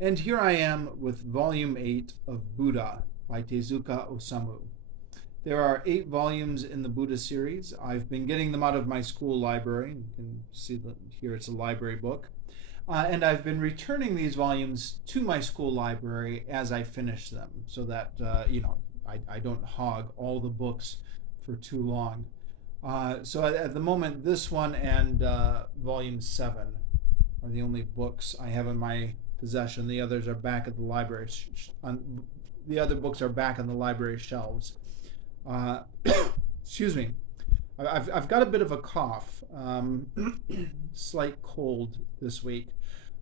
And here I am with Volume 8 of Buddha by Tezuka Osamu. There are 8 volumes in the Buddha series. I've been getting them out of my school library. You can see that here it's a library book. And I've been returning these volumes to my school library as I finish them so that, I don't hog all the books for too long. So at the moment, this one and Volume 7 are the only books I have in my possession. The others are back at the library. The other books are back on the library shelves. Uh, excuse me. I've got a bit of a cough, slight cold this week.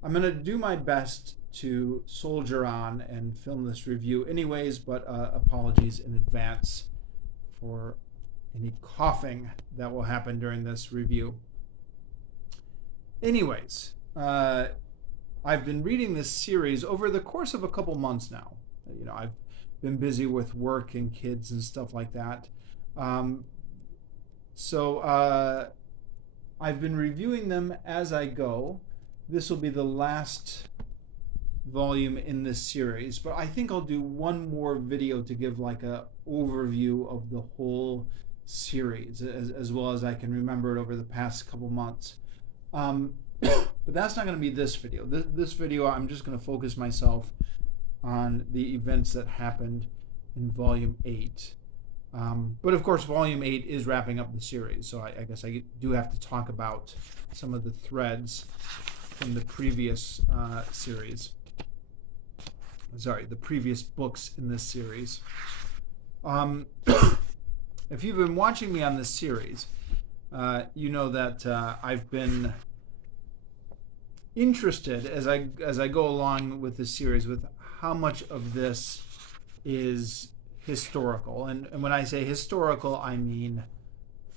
I'm going to do my best to soldier on and film this review anyways, but apologies in advance for any coughing that will happen during this review. Anyways, I've been reading this series over the course of a couple months now. I've been busy with work and kids and stuff like that. So I've been reviewing them as I go. This will be the last volume in this series, but I think I'll do one more video to give like a overview of the whole series as well as I can remember it over the past couple months. But that's not going to be this video. This video, I'm just going to focus myself on the events that happened in Volume 8. But of course, Volume 8 is wrapping up the series, so I guess I do have to talk about some of the threads from the previous series. Sorry, the previous books in this series. If you've been watching me on this series, you know that I've been interested as I go along with this series with how much of this is historical. And when I say historical, I mean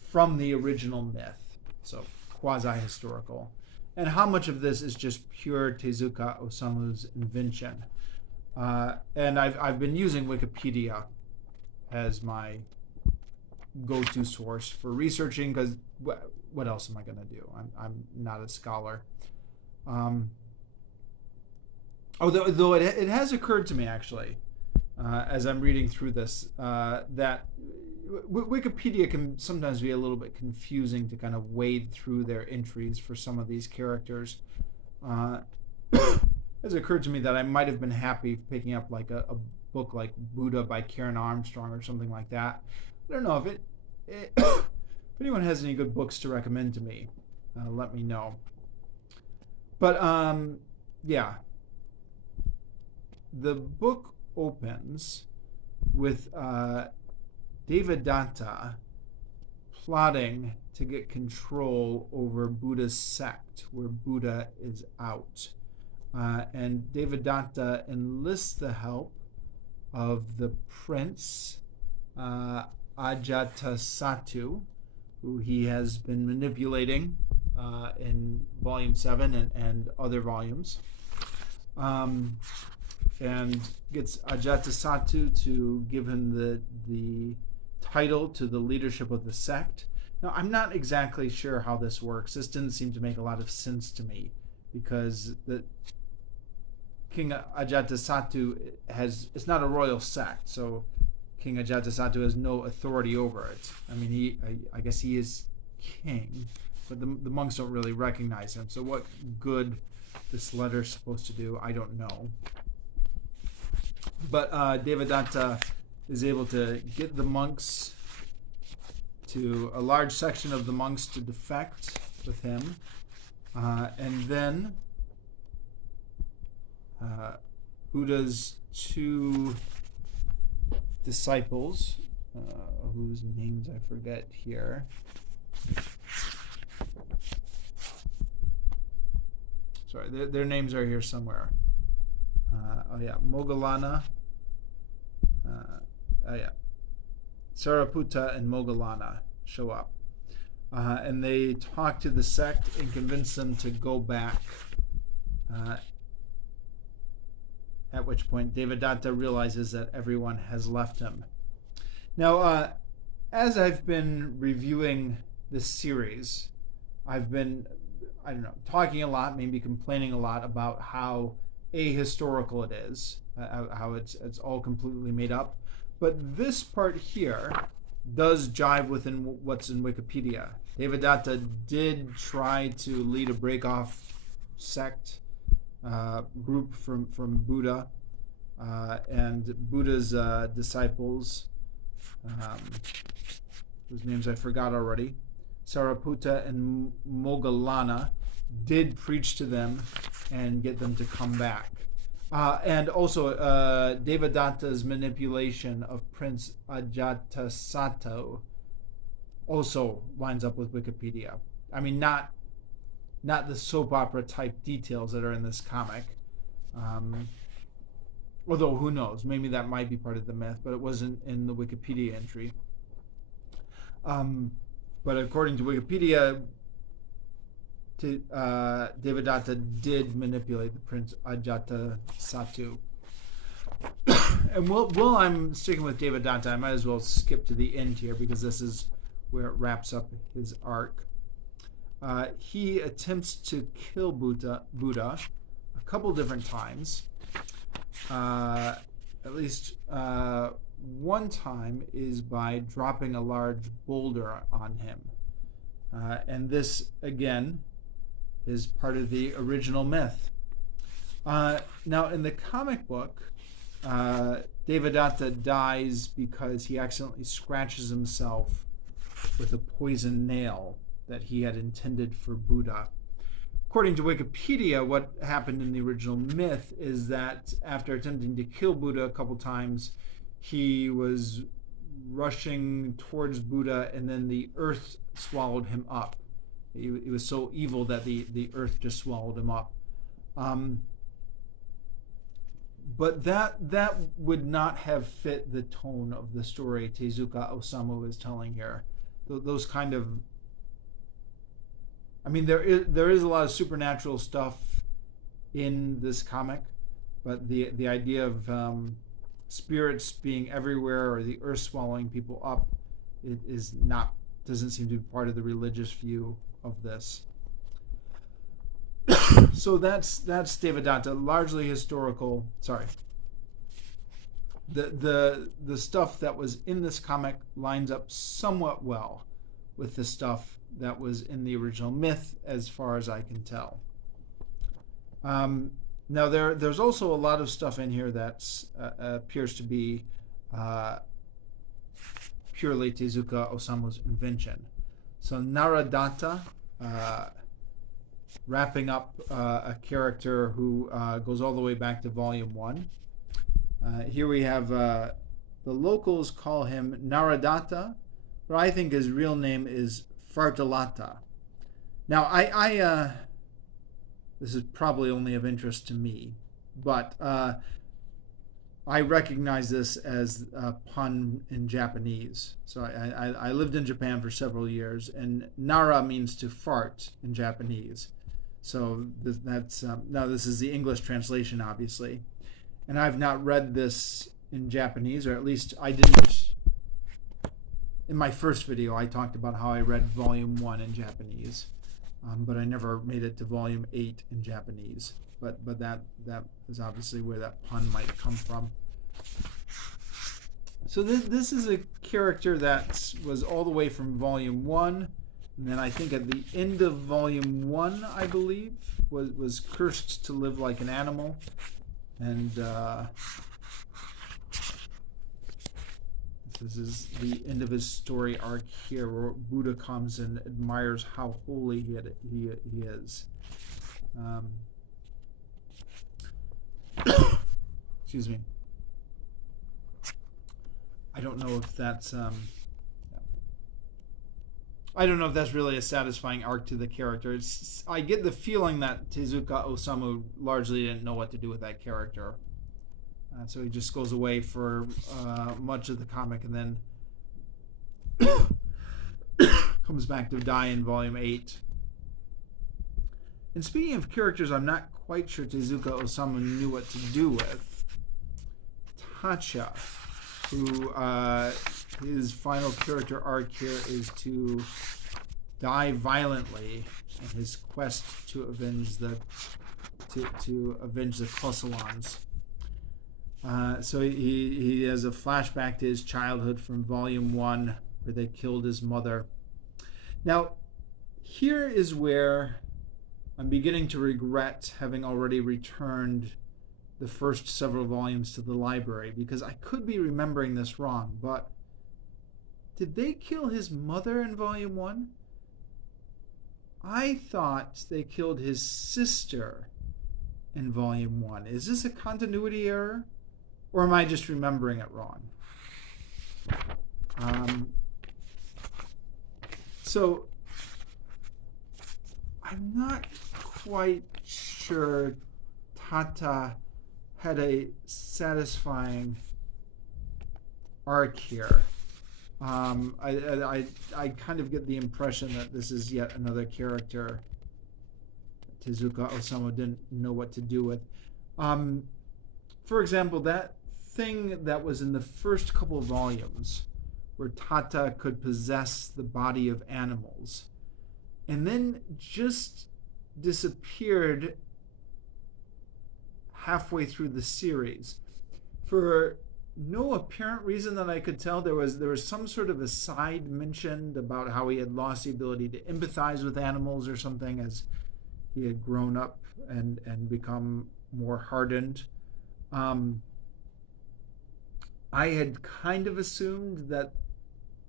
from the original myth, so quasi-historical. And how much of this is just pure Tezuka Osamu's invention. And I've been using Wikipedia as my go-to source for researching, because what else am I going to do? I'm not a scholar. Though it has occurred to me, actually, as I'm reading through this, that Wikipedia can sometimes be a little bit confusing to kind of wade through their entries for some of these characters. It's occurred to me that I might have been happy picking up like a book like Buddha by Karen Armstrong or something like that. I don't know if anyone has any good books to recommend to me, let me know. But yeah, the book opens with Devadatta plotting to get control over Buddha's sect, where Buddha is out. And Devadatta enlists the help of the prince Ajatasattu, who he has been manipulating in Volume 7 and other volumes. And gets Ajatasattu to give him the title to the leadership of the sect. Now, I'm not exactly sure how this works. This didn't seem to make a lot of sense to me, because the King Ajatasattu it's not a royal sect, so King Ajatasattu has no authority over it. I mean, I guess he is king, but the monks don't really recognize him. So what good this letter is supposed to do, I don't know. But Devadatta is able to get the monks, to a large section of the monks, to defect with him. And then Buddha's 2 disciples, whose names I forget here. Sorry, their names are here somewhere. Moggallana. Sariputta and Moggallana show up. And they talk to the sect and convince them to go back. At which point Devadatta realizes that everyone has left him. Now, as I've been reviewing this series, I've been, talking a lot, maybe complaining a lot about how ahistorical it is, how it's all completely made up. But this part here does jive within what's in Wikipedia. Devadatta did try to lead a break-off sect group from Buddha, and Buddha's disciples, whose names I forgot already, Sariputta and Moggallana, did preach to them and get them to come back. And also, Devadatta's manipulation of Prince Ajatasattu also lines up with Wikipedia. I mean, not the soap opera type details that are in this comic. Although, who knows? Maybe that might be part of the myth, but it wasn't in the Wikipedia entry. But according to Wikipedia, Devadatta did manipulate the Prince Ajatasattu. And while I'm sticking with Devadatta, I might as well skip to the end here, because this is where it wraps up his arc. He attempts to kill Buddha a couple different times. At least one time is by dropping a large boulder on him. And this, again, is part of the original myth. Now, in the comic book, Devadatta dies because he accidentally scratches himself with a poison nail that he had intended for Buddha. According to Wikipedia, what happened in the original myth is that after attempting to kill Buddha a couple times, he was rushing towards Buddha, and then the earth swallowed him up. He was so evil that the earth just swallowed him up. But that would not have fit the tone of the story Tezuka Osamu is telling here. Those kind of, I mean, there is a lot of supernatural stuff in this comic, but the idea of spirits being everywhere or the earth swallowing people up, it is not, doesn't seem to be part of the religious view of this. So that's Devadatta, largely historical. Sorry. The stuff that was in this comic lines up somewhat well with the stuff that was in the original myth, as far as I can tell. Now there's also a lot of stuff in here that appears to be purely Tezuka Osamu's invention. So Naradatta, wrapping up a character who goes all the way back to Volume 1. Here we have, the locals call him Naradatta, but I think his real name is Fartalatta. Now, I this is probably only of interest to me, but I recognize this as a pun in Japanese. So I lived in Japan for several years, and Nara means to fart in Japanese. So that's now this is the English translation, obviously, and I've not read this in Japanese, or at least I didn't. In my first video, I talked about how I read Volume 1 in Japanese, but I never made it to Volume 8 in Japanese. But that is obviously where that pun might come from. So this is a character that was all the way from Volume 1, and then I think at the end of Volume 1, I believe, was cursed to live like an animal. And this is the end of his story arc here, where Buddha comes and admires how holy he is. Excuse me. I don't know if that's really a satisfying arc to the character. I get the feeling that Tezuka Osamu largely didn't know what to do with that character. So he just goes away for much of the comic, and then comes back to die in Volume 8. And speaking of characters I'm not quite sure Tezuka Osamu knew what to do with, Tacha, who his final character arc here is to die violently in his quest to avenge the to avenge the Kosalans. So he has a flashback to his childhood from Volume 1, where they killed his mother. Now, here is where I'm beginning to regret having already returned the first several volumes to the library, because I could be remembering this wrong, but did they kill his mother in Volume 1? I thought they killed his sister in Volume 1. Is this a continuity error? Or am I just remembering it wrong? So I'm not quite sure Tata had a satisfying arc here. I kind of get the impression that this is yet another character Tezuka Osamu didn't know what to do with. For example, that thing that was in the first couple of volumes where Tata could possess the body of animals and then just disappeared halfway through the series. For no apparent reason that I could tell, there was some sort of aside mentioned about how he had lost the ability to empathize with animals or something as he had grown up and become more hardened. I had kind of assumed that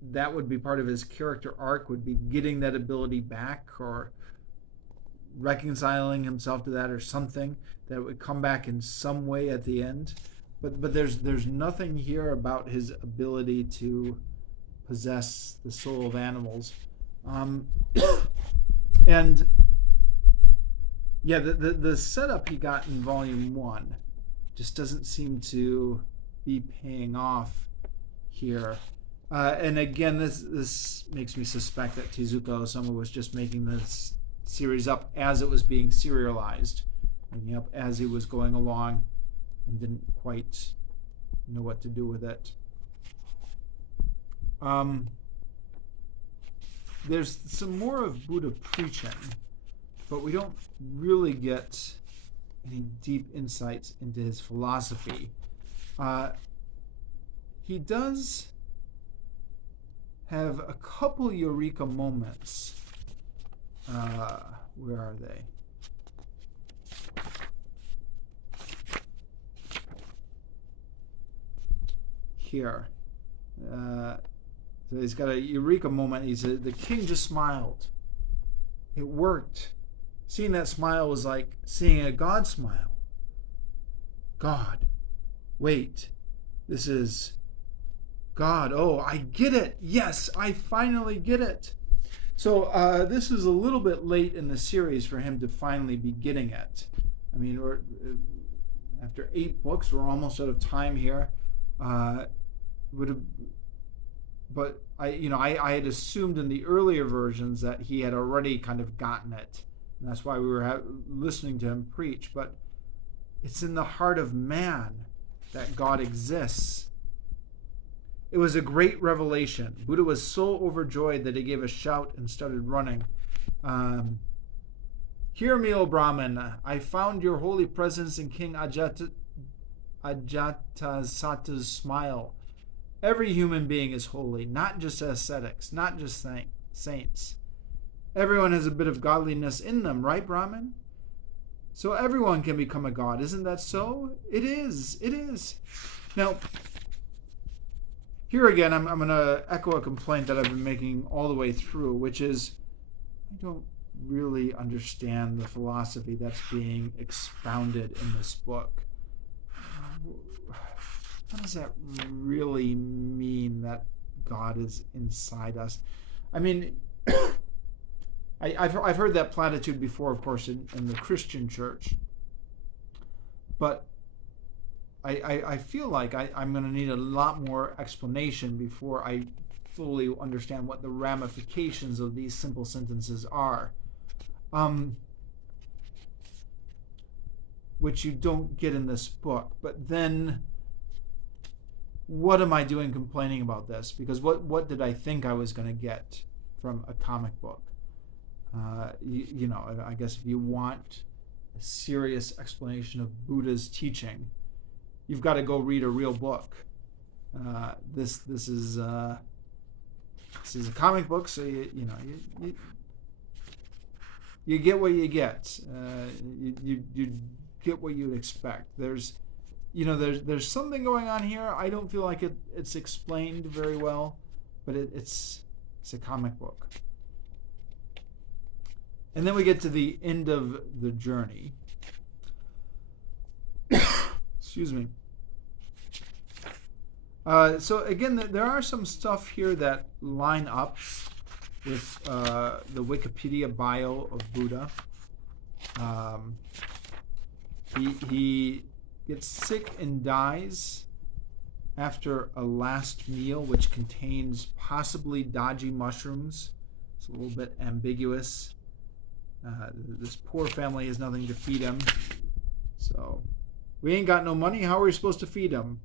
that would be part of his character arc, would be getting that ability back or reconciling himself to that or something, that would come back in some way at the end. But there's nothing here about his ability to possess the soul of animals. And yeah, the setup he got in Volume 1 just doesn't seem to be paying off here. And again, this makes me suspect that Tezuka Osamu was just making this series up as it was being serialized, making up as he was going along, and didn't quite know what to do with it. There's some more of Buddha preaching, but we don't really get any deep insights into his philosophy. He does have a couple eureka moments. Where are they? Here. So he's got a eureka moment. He said, the king just smiled. It worked. Seeing that smile was like seeing a God smile. God. Wait. This is God. Oh, I get it. Yes, I finally get it. So this is a little bit late in the series for him to finally be getting it. I mean, after 8 books, we're almost out of time here. But I had assumed in the earlier versions that he had already kind of gotten it. And that's why we were listening to him preach. But it's in the heart of man that God exists. It was a great revelation. Buddha was so overjoyed that he gave a shout and started running. Hear me, O Brahmin. I found your holy presence in King Ajatasattu's smile. Every human being is holy, not just ascetics, not just saints. Everyone has a bit of godliness in them, right, Brahmin? So everyone can become a god. Isn't that so? It is. It is. Now, here again, I'm going to echo a complaint that I've been making all the way through, which is I don't really understand the philosophy that's being expounded in this book. What does that really mean, that God is inside us? I mean, I've heard that platitude before, of course, in the Christian church. But I feel like I'm going to need a lot more explanation before I fully understand what the ramifications of these simple sentences are. Which you don't get in this book. But then, what am I doing complaining about this? Because what did I think I was going to get from a comic book? I guess if you want a serious explanation of Buddha's teaching, you've got to go read a real book. This is a comic book, so you get what you get. You get what you expect. There's something going on here. I don't feel like it's explained very well, but it's a comic book. And then we get to the end of the journey. Excuse me. So again, there are some stuff here that line up with the Wikipedia bio of Buddha. He gets sick and dies after a last meal, which contains possibly dodgy mushrooms. It's a little bit ambiguous. This poor family has nothing to feed him. So, we ain't got no money. How are we supposed to feed him?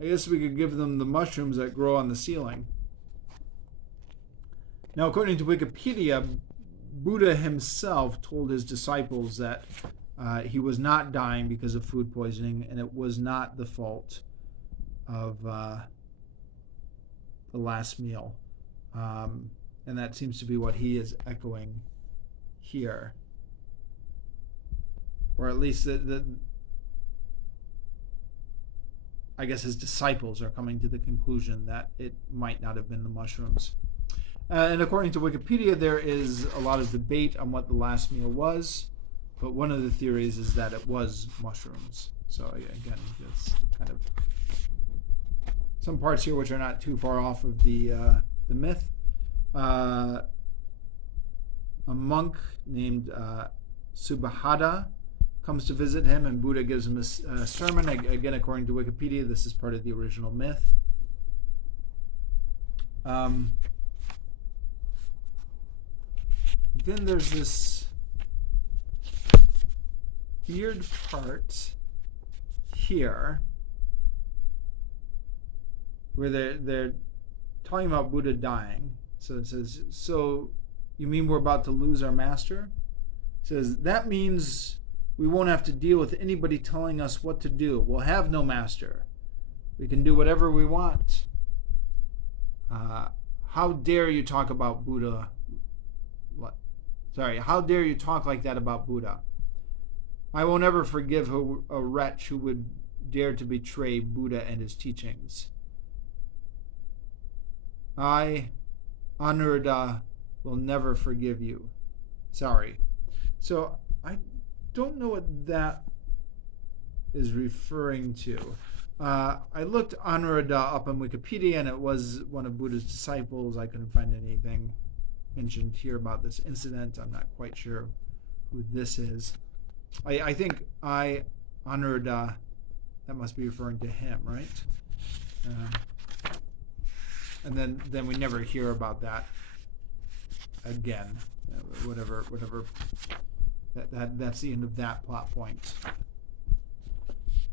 I guess we could give them the mushrooms that grow on the ceiling. Now, according to Wikipedia, Buddha himself told his disciples that he was not dying because of food poisoning, and it was not the fault of the last meal. And that seems to be what he is echoing here. Or at least I guess his disciples are coming to the conclusion that it might not have been the mushrooms. And according to Wikipedia, there is a lot of debate on what the last meal was, but one of the theories is that it was mushrooms. So again, it's kind of some parts here which are not too far off of the myth. A monk named Subhada comes to visit him, and Buddha gives him a sermon. Again, according to Wikipedia, this is part of the original myth. Then there's this weird part here where they're talking about Buddha dying. So it says, "So you mean we're about to lose our master?" It says, "That means we won't have to deal with anybody telling us what to do. We'll have no master. We can do whatever we want. How dare you talk about Buddha? How dare you talk like that about Buddha? I will never forgive a wretch who would dare to betray Buddha and his teachings. I, Anuruddha, will never forgive you. Sorry." So I don't know what that is referring to. I looked Anuruddha up on Wikipedia, and it was one of Buddha's disciples. I couldn't find anything mentioned here about this incident. I'm not quite sure who this is. I think Anuruddha, that must be referring to him, right? And then we never hear about that again. Whatever. That's the end of that plot point.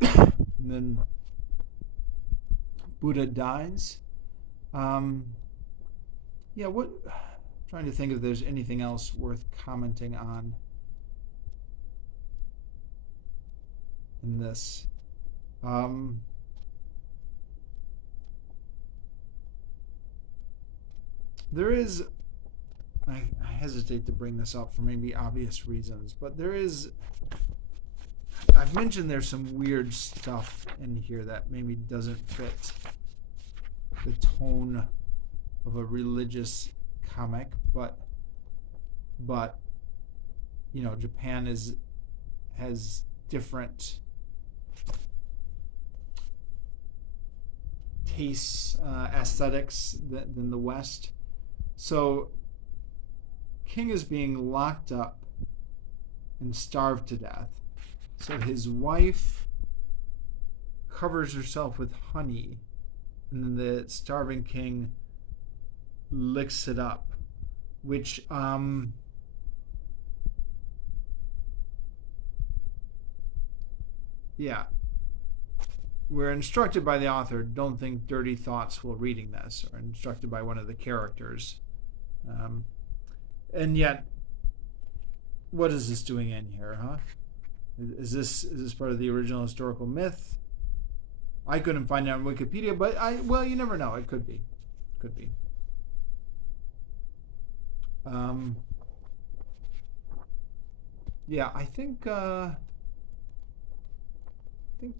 And then Buddha dies. Trying to think if there's anything else worth commenting on in this. There is, I hesitate to bring this up for maybe obvious reasons, but I've mentioned there's some weird stuff in here that maybe doesn't fit the tone of a religious comic, but Japan has different tastes, aesthetics than the West. So King is being locked up and starved to death. So his wife covers herself with honey, and then the starving king licks it up, which we're instructed by the author, don't think dirty thoughts while reading this, or instructed by one of the characters. And yet, what is this doing in here, huh? Is this part of the original historical myth? I couldn't find it on Wikipedia, but well, you never know. It could be. Could be. Yeah, I think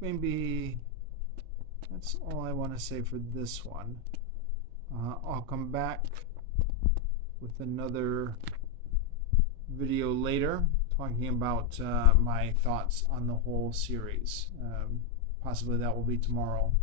maybe that's all I want to say for this one. I'll come back with another video later talking about my thoughts on the whole series. Possibly that will be tomorrow.